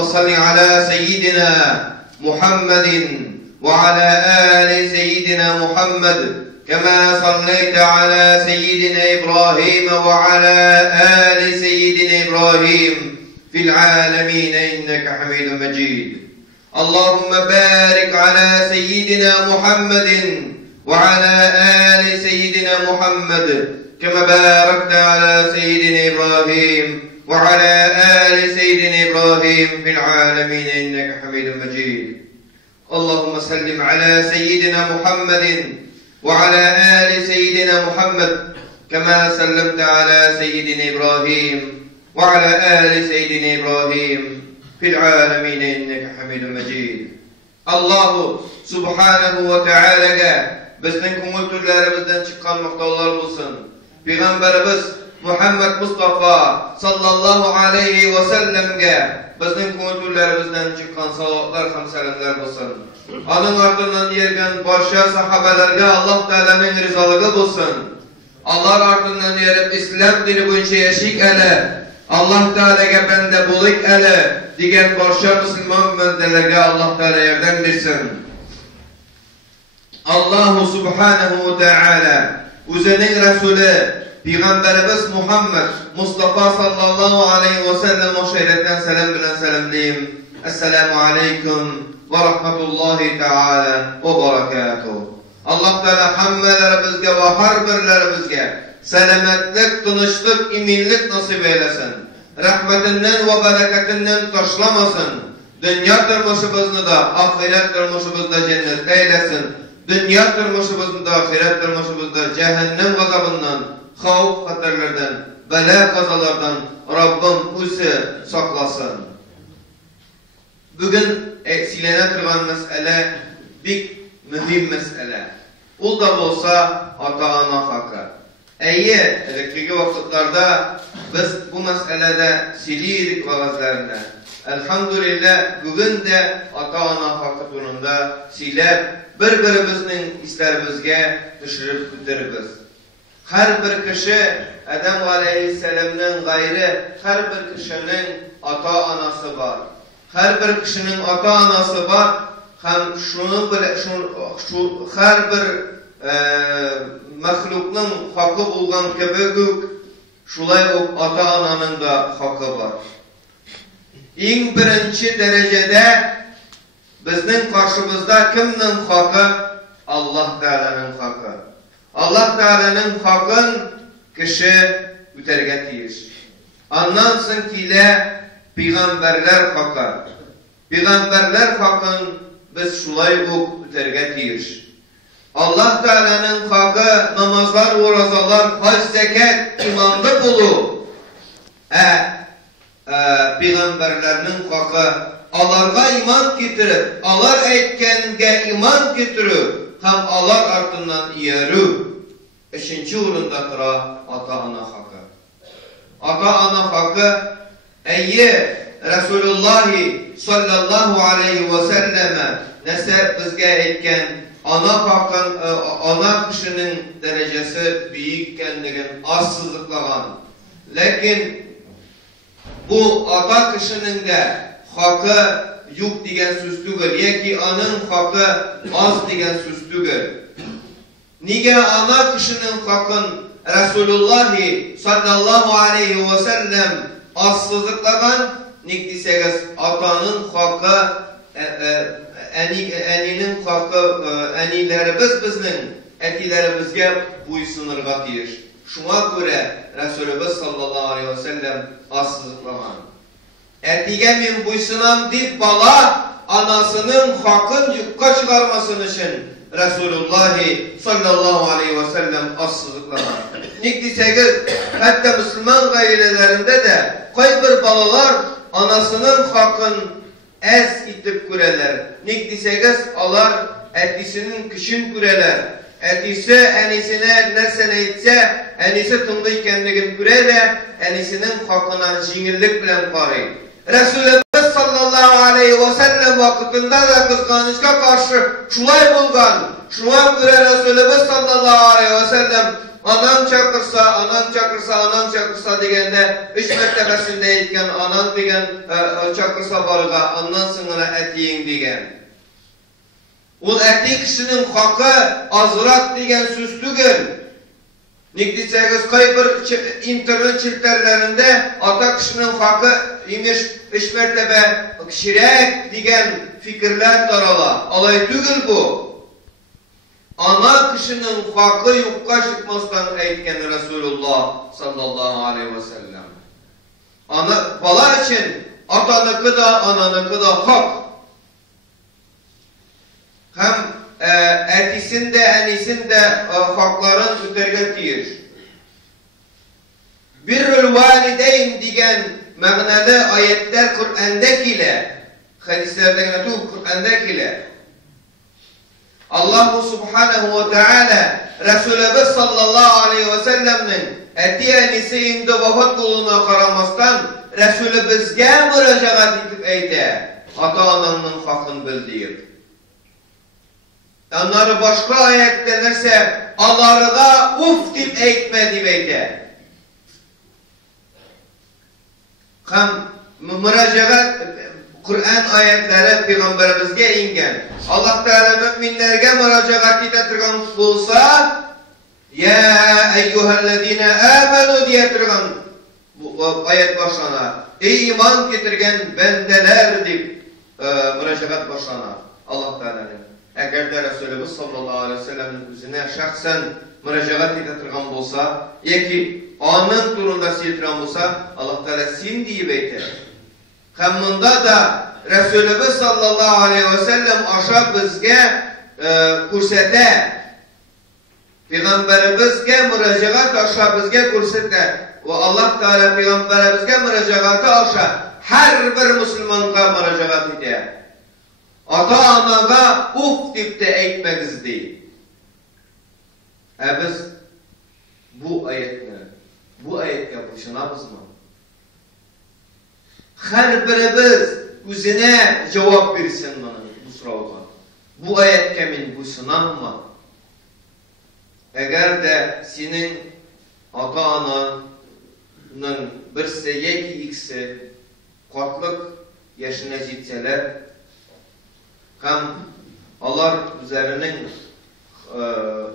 صل على سيدنا محمد وعلى آل سيدنا محمد كما صليت على سيدنا إبراهيم وعلى آل سيدنا إبراهيم في العالمين إنك حميد مجيد. اللهم بارك على سيدنا محمد وعلى آل سيدنا محمد كما باركت على سيدنا إبراهيم وعلى آل سيدنا إبراهيم في العالمين إنك حميد مجيد. اللهم سلم على سيدنا محمد وعلى آل سيدنا محمد كما سلمت على سيدنا إبراهيم وعلى آل سيدنا إبراهيم في العالمين إنك حميد مجيد. الله سبحانه وتعالى bizning ko'ngil turlarimizdan chiqqan maqtovlar bo'lsin. Payg'ambarimiz Muhammad Mustafa sallallohu alayhi va sallamga bizning ko'ngil turlarimizdan chiqqan salatlar ham salomlar bo'lsin. Onun ardından yergen barcha sahabelerge Allah Teala'nın rizaligi bo'lsin. Allah ardından yerib İslam dini boyunca yaşayık ele, Allah Teala'ga bende bolik ele diyen barcha Müslüman bendelerge Allah Teala yerden bilsin. Allahu Subhanahu Teala o'zining Resulü Peygamberimiz Muhammed Mustafa sallallahu aleyhi ve sellem o şehretten selam bilen selamlayım. Esselamu aleyküm ve rahmetullahi teala ve berekatuhu. Allah Teala hammelerimizge ve her birlerimizge selametlik, tınışlık, iminlik nasip eylesin. Rahmetinden ve bereketinden taşlamasın. Dünya turmuşumuzda da, ahiret turmuşumuzda cennet eylesin. Dünya turmuşumuzda, ahiret turmuşumuzda cehennem gazabından, havf hatarlardan, bela kazalardan Rabbim o'zi saklasın. Bugün eksilene turgan mesele bik mühim mesele. Ol da bolsa ata-ana hakkı. Elektriki vakitlarda biz bu meselede siliydik vaazlarına. Elhamdülillah bugün de ata-ana hakkı turunda silep bir-birimizning islerimizge düşürüp bitiririz. Her bir kişi Adem Aleyhisselam'ın gayrı her bir kişinin ata-anası var. Her bir kişinin ata-anası var. Hem her bir mahlukның hakkı bulgan kebegük şulay o ata-ananın da hakkı var. En birinci derecede bizning karşımızda kimning hakkı? Allah Teala'nın hakkı. Allah Teala'nın hakkın kişi üterge tiyiş. Anlansın ki Peygamberler hakkı. Peygamberler hakkın biz şulay ok üterge tiyiş. Allah Teala'nın hakkı namazlar, orazalar, hac, zekat, imanlı bulu. Peygamberlerinin hakkı Allah'a iman getirip, Allah aytkanga iman getirip, hem Allah ardından iyerü. Üçüncü orunda tura ata-ana hakkı. Ata-ana hakkı Resulullah sallallahu aleyhi ve selleme nesep bizge etken ana kişinin derecesi büyükkenligin azsızlıklagan. Lakin bu ata kişinin de hakkı yok diyen söz tügül, yeki anın hakkı az diyen söz tügül. Nige ana kişinin hakkın Resulullah sallallahu aleyhi ve sellem azsızlıklagan, nik disegez atanın hakkı, eninin hakkı, enilerimiz bizning etilerimizge buysunurga tiyiş. Şuna göre Resulümüz sallallahu aleyhi ve sellem azsızlıklagan. Etige min buysunam deyip bala anasının hakkın yukka çıkarmasının için Resulullah sallallahu aleyhi ve sellem azsızlıklagan. Nik disegez hatta Müslüman gayrelerinde de koy bir balalar anasının hakkın ez itip küreler. Nik disegez alar etisinin kışın küreler. Etisi enisine nersene itse enisi tındıykenligin küre ve enisinin hakkına jingillik bilen karayı. Resulullah sallallahu aleyhi ve sellem vakitinde de kızganışka karşı şulay bulgan. Şuna göre Resulullah sallallahu aleyhi ve sellem anan çakırsa degende 3 mertebesinde etken anan degen çakırsa barıga andan sonra etiyin degen. Ol eti kişinin hakkı azrak degen söz tügül. Nikdiseniz kayber internet çilterlerinde ata kişinin hakkı imiş 3 mertebe kişirek degen fikirler tarala. Alay tügül bu. Ana kişinin hakkı yokka çıkmasdan aytken Resulullah sallallahu aleyhi ve sellem. Ana bala için atanıkı da ananıkı da hak. Hem etisin de enisin de hakların üterge tiyir. Birrül valideyn diyen mağnalı ayetler Kur'an'dakiyle, hadislerde Kur'an'dakiyle Allah Subhanahu ve Teala Resulullah sallallahu aleyhi ve sellem'nin eti enisi indi vafat buluna karamastan Resulü bizge müracaat edip eyde ata-ananın hakkını bildir. Onları başka ayet denirse Allah'a uf dip eytme dip eyde. Hem müracaat Kur'an ayetleri Peygamberimizge ingen. Allah Teala müminlerge müracaat edetirgen bulsa ya eyyühellezine amenu diyetirgen bu ayet başlana. Ey iman getirgen bendeler dip müracaat başlana. Allah Teala'nın. Eğer de Resulümüz sallallahu aleyhi ve sellem'in üzerine şahsen müracaat edetirgen bulsa ya ki anın turunda siyetiren bulsa Allah Teala sin deyip eyter. Hamında da Resulümüz sallallahu aleyhi ve sellem aşağı bizge kursete Peygamberimizge müracaat aşağı bizge kursete ve Allah Teala Peygamberimizge müracaatı aşağı her bir Müslüman'a müracaat eder. Ata-anaga uf dip de eytmeniz değil. Biz bu ayette boşanamız mı? Her birimiz üzerine cevap versin bana bu soruğa. Bu ayet kemin boşanamma. Eğer de senin ata-ananın birisi yeki ikisi katlık yaşına gitseler hem Allah üzerinin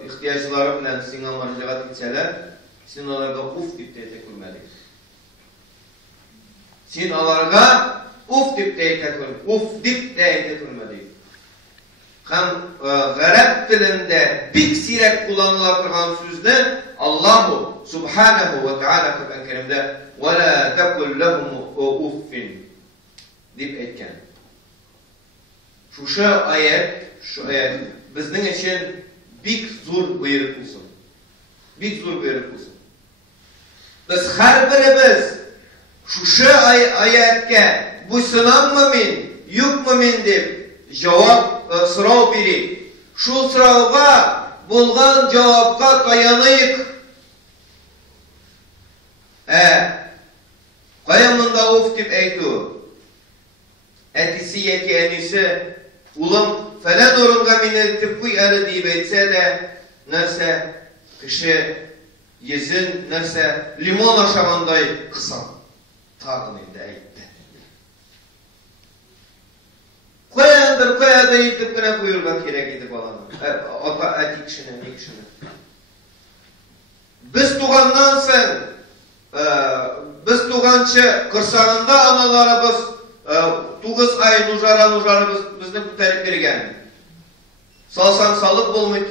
ihtiyaçları bilen sana müracaat etseler sen onlara uf dip de etekulmedik. Sen onlara uf dip de etekulmedik. Hem Arap dilinde bik sirek kullanılan sözde Allahu Subhanahu ve Teala Kur'an-ı Kerim'de وَلَا تَقُلْ لَهُمُ اُفٍّ deyip etken. Şu ayet bizden için bik zor buyruq olsun. Bik zor buyruq olsun. Biz her birimiz şu ayetke bu sınanma min, yok mu min deyip cevap sırav biri. Şu sıravga bulgan cevapka dayanıyık. Kayamında uf deyip eytu. Etisi yeki enisi ulan falan orunga minel tıpkı arı deyip etse de nerse kişi yezin nerse limon aşamanday kısa tağınıydı eytti. Koyadır deyip tıpkına koyurmak gerek edip alanı. Ata etik kişine. Biz tuğandan sen biz tuğançı kırsağında analarımız 9 ay nujara bizden kutarıp bergen. Salsan salıp bulmak,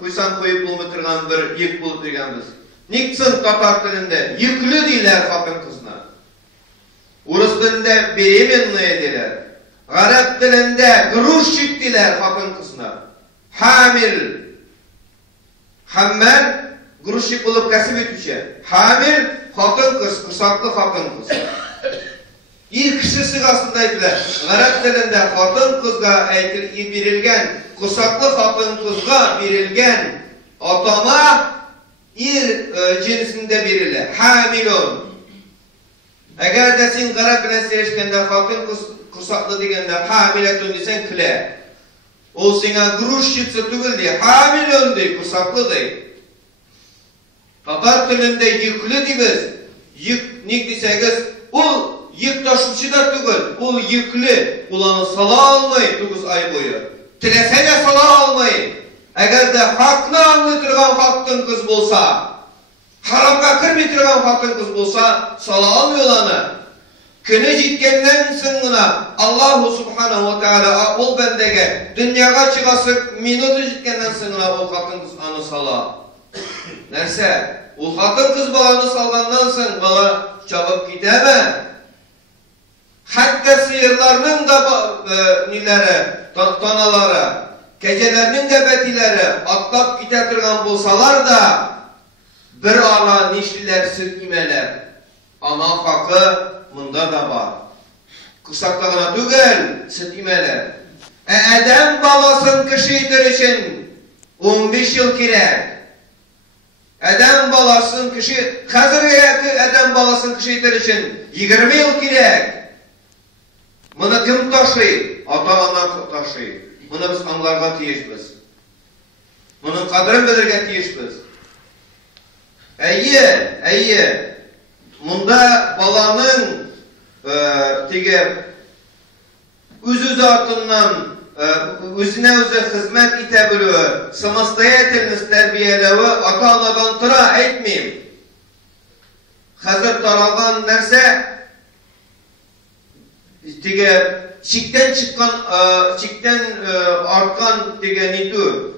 kuysan koyup bulmatırgan bir yek bulup bergen biz. Niksin Tatar dilinde yüklü deyler hatın kızına. Urus dilinde beremenli ediler. Arap dilinde gruşik deyler hatın kızına. Hamil. Hammel gruşik bulup kasip etmişe. Hamil hatın kız, kursaklı hatın kız. İlk kişisi aslındaydılar. Arap dilinde hatın kızga verilgen, kursaklı hatın kızga verilgen atama cinsinde biriyle. Hamilun. Eğer de sen Arap bilen serişkende hatın kursaklı degende hamiletun desen kile. O sana gruş çıksa tügül diye. Hamilun diye, kursaklı diye. Tatar tilinde yüklü dibiz. Yük nik deseniz, ol yük taşışı da tügül. Ol yüklü. Ulanı sala almayı 9 ay boyu. Tilesene sala almayı. Eğer de haklı anlatırgan hakkın kız bolsa, haramga kirmetirgan hakkın kız bolsa, sala almıyorlanı. Kını jitkenden sınına Allah subhanahu wa ta'ala ol bendege dünyaga çıgasık minutu jitkenden sınına ol hakkın kız anı sala. Nerse? Ol hakkın kız balanı salgandan sın bala çabuk gideme. Hatta sıyırlarının da nileri, tanaları, gecelerinin de betileri atlap gidetirgan bolsalar da bir ala nişliler süt imeler. Ana hakkı bunda da var. Kısaklığına tügel süt imeler. Adam balasın kişidir için 15 yıl kirek. Adam balasın kişi, hazırki adam balasın kişidir için 20 yıl kirek. Bunu kim taşıyı? Ata-anan taşıyı. Bunu biz anlarga tiyişmiz. Bunun kadrini bilirge tiyişmiz. Eyye. Munda balanın özü zatından özüne hizmet itebilüğü, samastayetiniz terbiyelevi ata-anadan tıra etmeyeyim. Hazır taralgan nerse çikten çıkan, çikten artkan nitu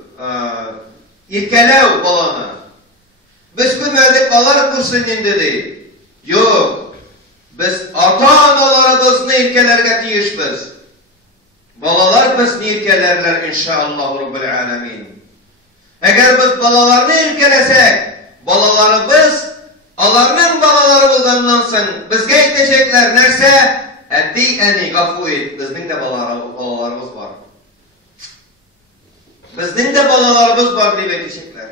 irkelev balanı. Biz bilmedik alar kursunun dedi. Yok. Biz ata-analarımızı irkelerge tiyişmiz. Balalar bizni irkelerler inşallah Rabbil alemin. Eğer biz balalarını irkelesek, balalarımız, alarının balaları bulganlansın, bizge yetecekler nerse, eni gafu et. Bizning de balalarımız var. Bizning de balalarımız var deyip yetecekler.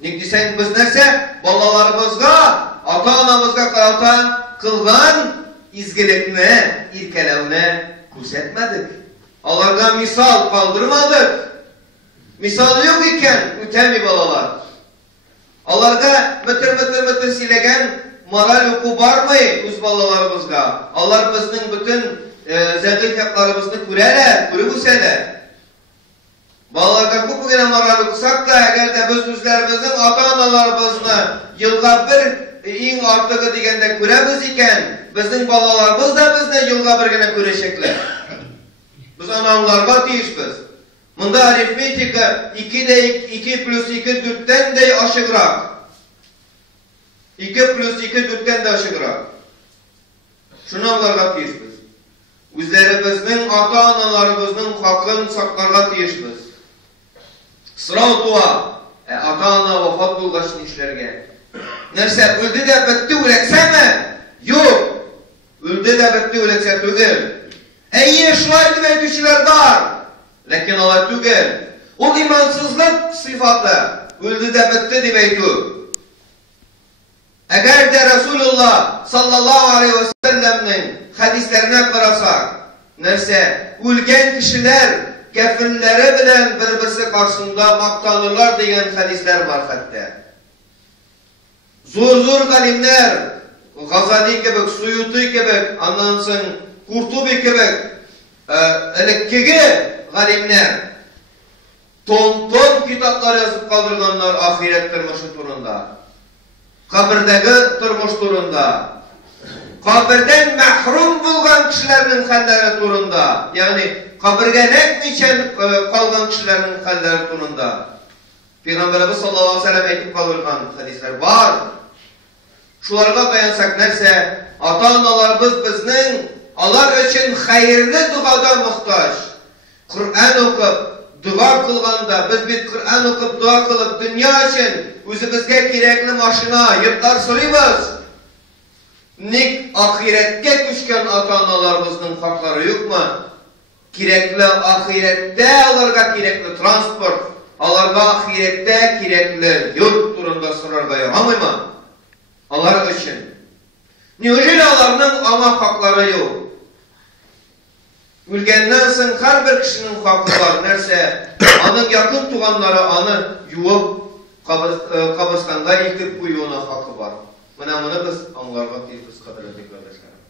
Nik desen biz nerse, balalarımızga, ata-anamızga karata kılgan izgilikni, irkelevni küsetmedik. Alarga misal kaldırmadık. Misal yok iken ütemi balalar. Alarga mıtır silegen moral oku barmayı öz balalarımızga. Alar bizning bütün zengin haklarımızını küreler, küreler. Balalarga köpügene moral okusak da eğer de biz özlerimizin ata-analarımızını yılga bir en artığı degende küremiz iken bizning balalarımız da bizden yılga birgene küreşekler. Biz analarga tiyişmiz. Bunda aritmetika 2 plus 2 4'ten de aşıgırak. 2 plus 2 4'ten de aşıgırak. Şunu anlarga tiyişmiz. Üzlerimizin ata-analarımızın hakkını saklarga tiyişmiz. Sırav tuğa. Ata-ana vafat bulgaşın işlerge. Nerse öldü de bitti ülekse mi? Yok. Öldü de bitti ülekse tügel. Eyye şuay demek kişiler var. Lakin Allah tügel. O imansızlık sıfatı. Öldü de bitti demek tü. Eğer de Resulullah sallallahu aleyhi ve sellem'nin hadislerine karasak, nerse ölgen kişiler kafirlere bilen birbirisi karşısında maktanırlar diyen hadisler var hatta. Zor galimler, Gazali kebek, Suyuti kebek, anlansın, Kurtubi kebek, elekkegi galimler, ton kitaplar yazıp kaldırganlar ahiret turmuşu turunda, kabirdeki turmuş turunda, kabirden mahrum bulgan kişilerin halleri turunda, yani kabirge nekmeyken kalgan kişilerin halleri turunda, Peygamberimiz sallallahu aleyhi ve sellem aytip kaldırgan hadisler var. Şularga dayansak nerse, ata-analarımız bizning alar için hayırlı duada muhtaç. Kur'an okup, dua kılganda, biz bir Kur'an okup, dua kılıp, dünya için özümüzge gerekli maşina, yurtlar sürüyoruz. Nik ahiretke küçken ata-analarımızın hakları yok mu? Gerekli ahirette alarga gerekli transport, alarga ahirette gerekli yurt turunda sırarga yaramay mı? Allah için. Neujeli alarının ama hakları yok. Ülgenden son her bir kişinin hakkı var. Nerse, anın yakın tuğanları anı yuvup, Kabristanga yıkıp uyuğuna hakkı var. Bunu biz anlarga tiyizbiz kadirli kardeşlerim.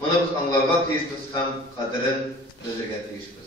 Bunu biz anlarga tiyizbiz hem kadirin bildirgen tiyizbiz.